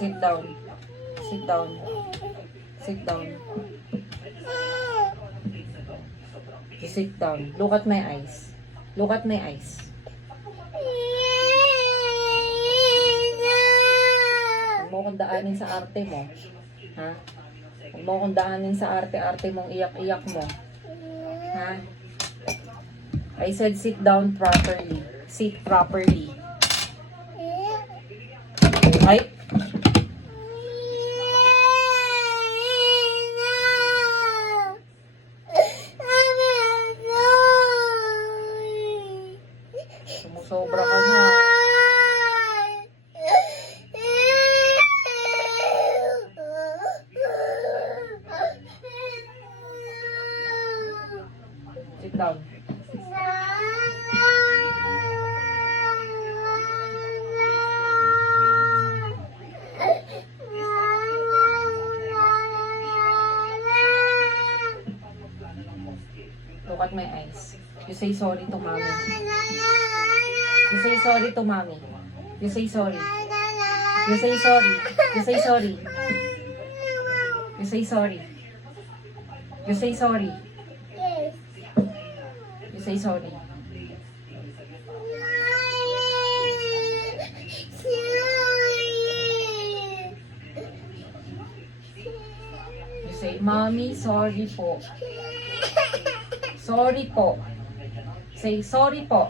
Sit down. Sit down. Sit down. Sit down. Look at my eyes. Look at my eyes. Huwag mo akong daanin sa arte mo. Ha? Huwag mo akong daanin sa arte-arte mong iyak-iyak mo. Ha? I said sit down properly. Sit properly. Ay! Sumusobra ka na. Sit down. Look at my eyes. You say sorry to mommy. You say sorry to mommy. You say sorry. You say sorry. You say sorry. You say sorry. You say sorry. You say sorry. You say, Mommy, sorry po. Sorry po. Say, sorry po.